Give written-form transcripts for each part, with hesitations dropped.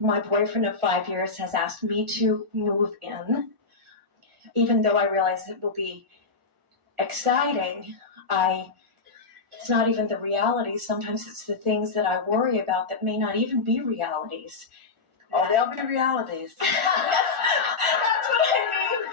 My boyfriend of 5 years has asked me to move in. Even though I realize it will be exciting, it's not even the reality. Sometimes it's the things that I worry about that may not even be realities. Oh, they'll be realities. That's what I mean.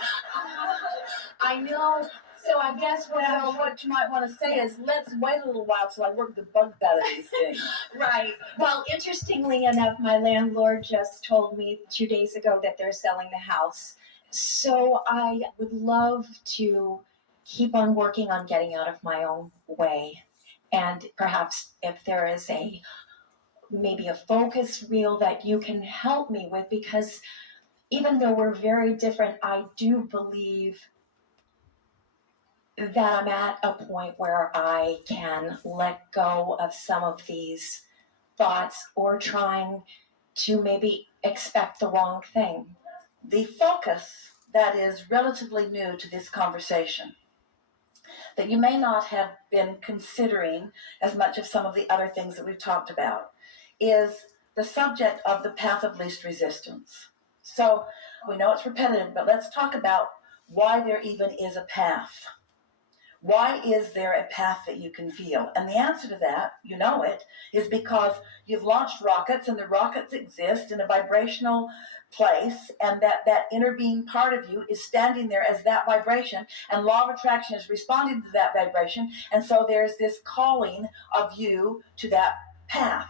I know. So I guess what you might want to say is, let's wait a little while till I work the bugs out of these things. Right. Well, interestingly enough, my landlord just told me 2 days ago that they're selling the house. So I would love to keep on working on getting out of my own way. And perhaps if there is maybe a focus reel that you can help me with, because even though we're very different, I do believe that I'm at a point where I can let go of some of these thoughts or trying to maybe expect the wrong thing. The focus that is relatively new to this conversation, that you may not have been considering as much of some of the other things that we've talked about, is the subject of the path of least resistance. So we know it's repetitive, but let's talk about why there even is a path. Why is there a path that you can feel? And the answer to that, you know it, is because you've launched rockets, and the rockets exist in a vibrational place, and that inner being part of you is standing there as that vibration, and law of attraction is responding to that vibration, and so there's this calling of you to that path.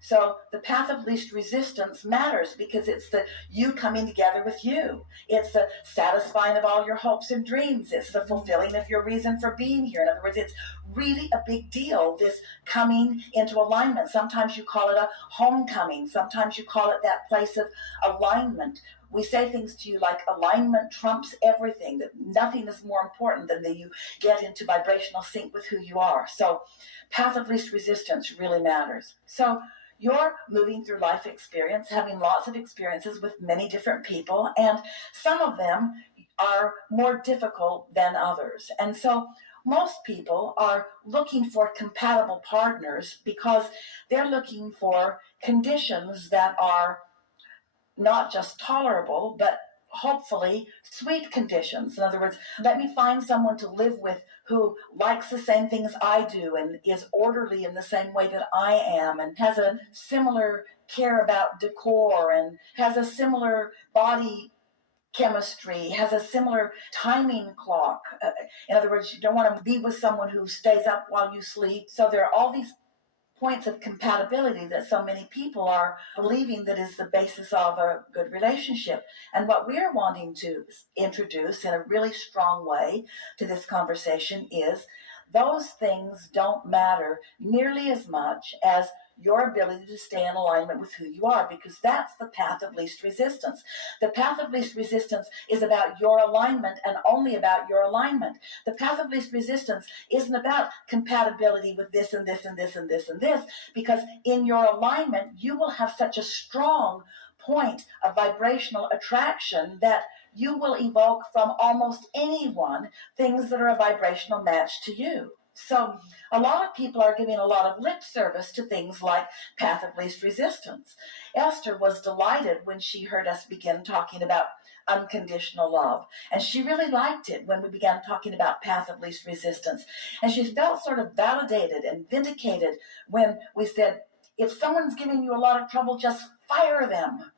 So the path of least resistance matters because it's the you coming together with you. It's the satisfying of all your hopes and dreams. It's the fulfilling of your reason for being here. In other words, it's really a big deal, this coming into alignment. Sometimes you call it a homecoming. Sometimes you call it that place of alignment. We say things to you like alignment trumps everything, that nothing is more important than that you get into vibrational sync with who you are. So path of least resistance really matters. So you're moving through life experience, having lots of experiences with many different people, and some of them are more difficult than others. And so most people are looking for compatible partners because they're looking for conditions that are not just tolerable, but hopefully sweet conditions. In other words, let me find someone to live with who likes the same things I do and is orderly in the same way that I am and has a similar care about decor and has a similar body chemistry, has a similar timing clock. In other words, you don't want to be with someone who stays up while you sleep. So there are all these points of compatibility that so many people are believing that is the basis of a good relationship. And what we're wanting to introduce in a really strong way to this conversation is those things don't matter nearly as much as your ability to stay in alignment with who you are, because that's the path of least resistance. The path of least resistance is about your alignment and only about your alignment. The path of least resistance isn't about compatibility with this and this and this and this and this, because in your alignment, you will have such a strong point of vibrational attraction that you will evoke from almost anyone things that are a vibrational match to you. So a lot of people are giving a lot of lip service to things like path of least resistance. Esther was delighted when she heard us begin talking about unconditional love. And she really liked it when we began talking about path of least resistance. And she felt sort of validated and vindicated when we said, if someone's giving you a lot of trouble, just fire them.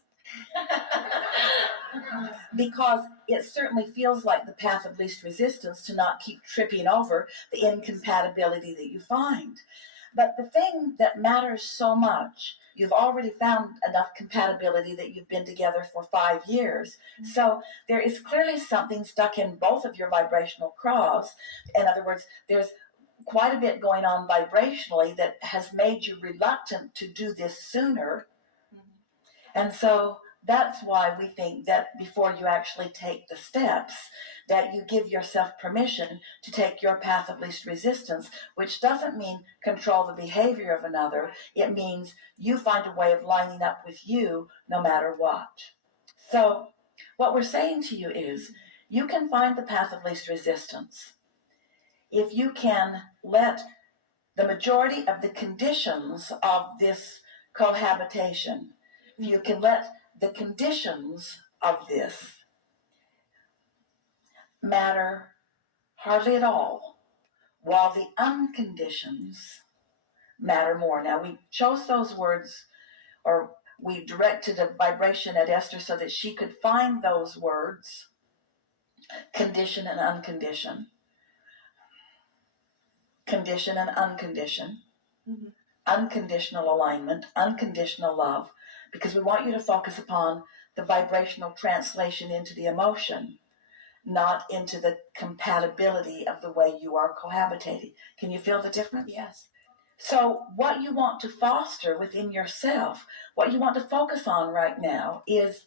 Because it certainly feels like the path of least resistance to not keep tripping over the incompatibility that you find. But the thing that matters so much, you've already found enough compatibility that you've been together for 5 years. So there is clearly something stuck in both of your vibrational craws. In other words, there's quite a bit going on vibrationally that has made you reluctant to do this sooner. And so that's why we think that before you actually take the steps, that you give yourself permission to take your path of least resistance, which doesn't mean control the behavior of another. It means you find a way of lining up with you no matter what. So what we're saying to you is you can find the path of least resistance if you can let the majority of the conditions of this cohabitation If you can let the conditions of this matter hardly at all, while the unconditions matter more. Now, we chose those words, or we directed a vibration at Esther so that she could find those words, condition and uncondition, condition and uncondition, unconditional alignment, unconditional love, because we want you to focus upon the vibrational translation into the emotion, not into the compatibility of the way you are cohabitating. Can you feel the difference? Yes. So what you want to foster within yourself, what you want to focus on right now is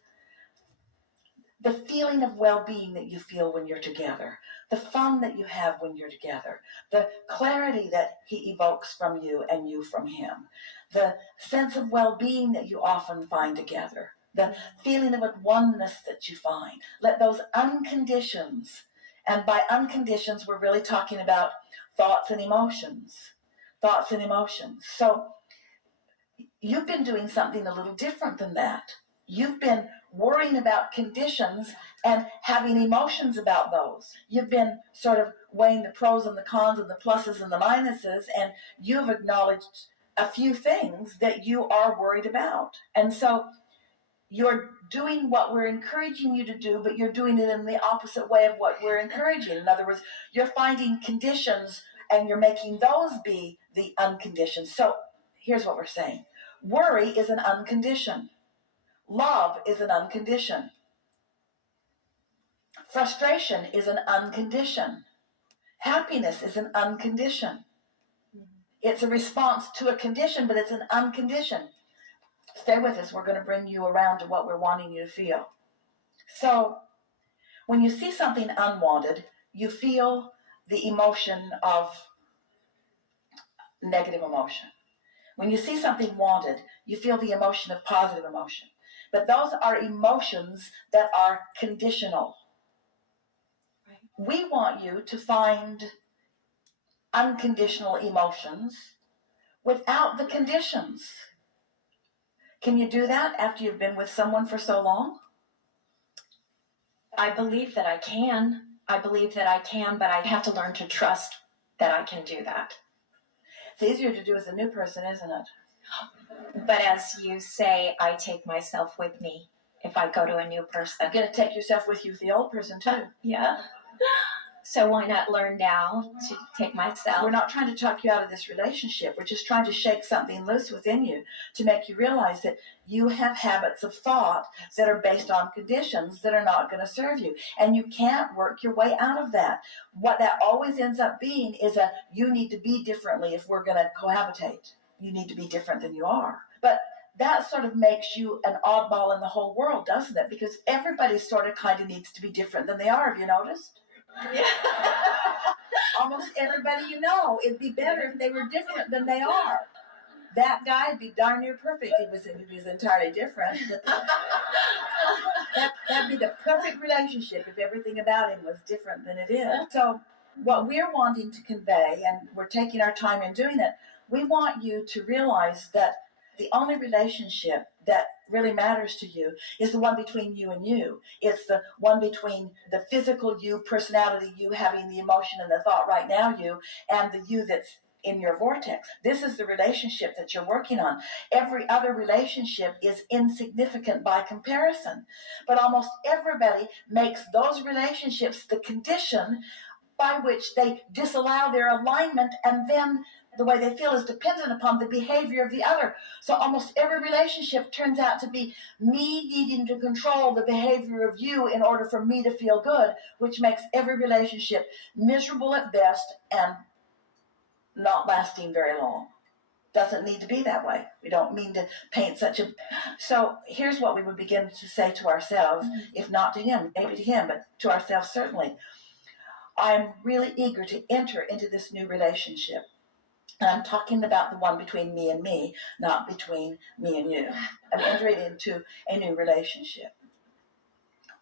the feeling of well-being that you feel when you're together, the fun that you have when you're together, the clarity that he evokes from you and you from him, the sense of well-being that you often find together, the feeling of a oneness that you find. Let those unconditions, and by unconditions we're really talking about thoughts and emotions. So you've been doing something a little different than that. You've been worrying about conditions and having emotions about those. You've been sort of weighing the pros and the cons and the pluses and the minuses, and you've acknowledged a few things that you are worried about. And so you're doing what we're encouraging you to do, but you're doing it in the opposite way of what we're encouraging. In other words, you're finding conditions and you're making those be the unconditioned. So here's what we're saying. Worry is an unconditioned. Love is an unconditioned. Frustration is an unconditioned. Happiness is an unconditioned. It's a response to a condition, but it's an unconditioned. Stay with us. We're going to bring you around to what we're wanting you to feel. So when you see something unwanted, you feel the emotion of negative emotion. When you see something wanted, you feel the emotion of positive emotion. But those are emotions that are conditional. Right. We want you to find unconditional emotions without the conditions. Can you do that after you've been with someone for so long? I believe that I can. But I have to learn to trust that I can do that. It's easier to do as a new person, isn't it? But as you say, I take myself with me if I go to a new person. You're going to take yourself with you with the old person, too. Yeah. So why not learn now to take myself? We're not trying to talk you out of this relationship. We're just trying to shake something loose within you to make you realize that you have habits of thought that are based on conditions that are not going to serve you. And you can't work your way out of that. What that always ends up being is a you need to be differently if we're going to cohabitate. You need to be different than you are. But that sort of makes you an oddball in the whole world, doesn't it? Because everybody sort of kind of needs to be different than they are. Have you noticed? Yeah. Almost everybody you know, it'd be better if they were different than they are. That guy would be darn near perfect if he was entirely different. That'd be the perfect relationship if everything about him was different than it is. So what we're wanting to convey, and we're taking our time in doing it, we want you to realize that the only relationship that really matters to you is the one between you and you. It's the one between the physical you, personality you, having the emotion and the thought right now you, and the you that's in your vortex. This is the relationship that you're working on. Every other relationship is insignificant by comparison. But almost everybody makes those relationships the condition by which they disallow their alignment, and then the way they feel is dependent upon the behavior of the other. So almost every relationship turns out to be me needing to control the behavior of you in order for me to feel good, which makes every relationship miserable at best and not lasting very long. Doesn't need to be that way. We don't mean to paint such a... So here's what we would begin to say to ourselves, if not to him, maybe to him, but to ourselves certainly. I'm really eager to enter into this new relationship. And I'm talking about the one between me and me, not between me and you. I'm entering into a new relationship.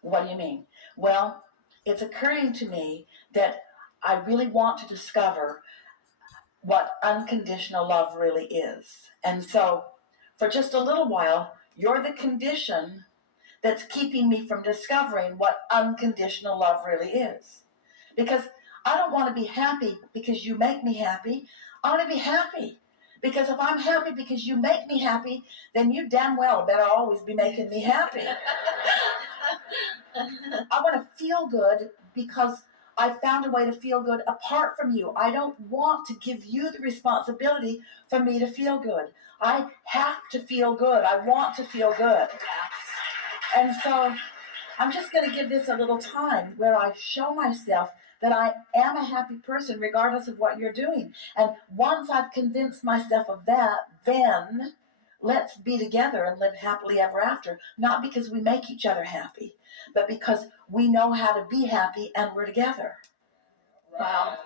What do you mean? Well, it's occurring to me that I really want to discover what unconditional love really is. And so for just a little while, You're the condition that's keeping me from discovering what unconditional love really is. Because I don't want to be happy because you make me happy. I want to be happy. Because if I'm happy because you make me happy, then you damn well better always be making me happy. I want to feel good because I found a way to feel good apart from you. I don't want to give you the responsibility for me to feel good. I have to feel good. I want to feel good. And so I'm just going to give this a little time where I show myself that I am a happy person regardless of what you're doing. And once I've convinced myself of that, then let's be together and live happily ever after. Not because we make each other happy, but because we know how to be happy and we're together. Wow.